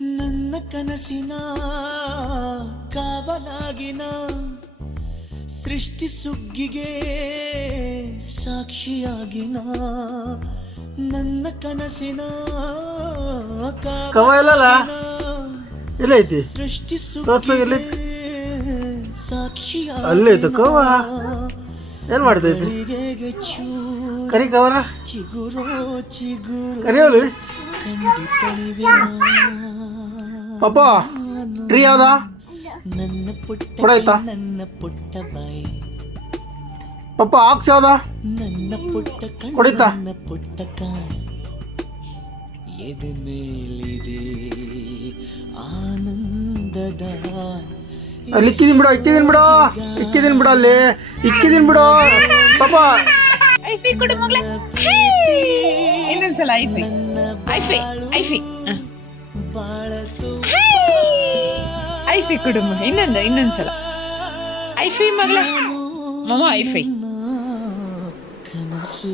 ನನ್ನ ಕನಸಿನ ಕಾವಲಾಗಿನ ಸೃಷ್ಟಿ ಸುಗ್ಗಿಗೆ ಸಾಕ್ಷಿಯಾಗಿನ ನನ್ನ ಕನಸಿನ ಎಲ್ಲೈತಿ ಸೃಷ್ಟಿ ತೋರ್ಸೋಗಿರ್ಲಿ ಸಾಕ್ಷಿಯಾಗಿನ ಅಲ್ಲೈತು ಕವ ಏನ್ ಮಾಡ್ತೈತಿ ಕರಿ ಕವರ ಚಿಗುರೋ ಚಿಗುರು ಕರಿ ಹೇಳಿ ಕಂಡು ತಣಿವೆ ಪಾಪ ಟ್ರೀ ಯಾವ್ದ ನನ್ನ ಪುಟ್ಟ ಕೊಡಾಯ್ತಾ ನನ್ನ ಪುಟ್ಟ ಬಾಯಿ ಪಾಪ ಆಕ್ಸ್ ಯಾವ್ದ ನನ್ನ ಪುಟ್ಟ ಕೊಡಿತಾ? ನನ್ನ ಪುಟ್ಟ ಕಾಯಿ ಎದೆ ಮೇಲಿದೆ ಆನಂದದ ಅಲ್ಲಿ ಇಕ್ಕಿದೀನಿ ಬಿಡು ಇಕ್ಕಿದೀನಿ ಬಿಡು ಅಲ್ಲಿ ಇಕ್ಕಿದೀನಿ ಬಿಡು ಪಾಪ ಐಫೈ ಕೊಡು ಮಗಳೇ ಇನ್ನೊಂದ್ಸಲ ಐಫೈ ಐಫೈ ಐಫೈ ಬಾಳತು ಐಫೈ ಕೊಡು ಇನ್ನೊಂದ್ಸಲ ಐಫೈ ಮಗಳೇ ಮಮ್ಮ ಐಫೈ ಕನಸು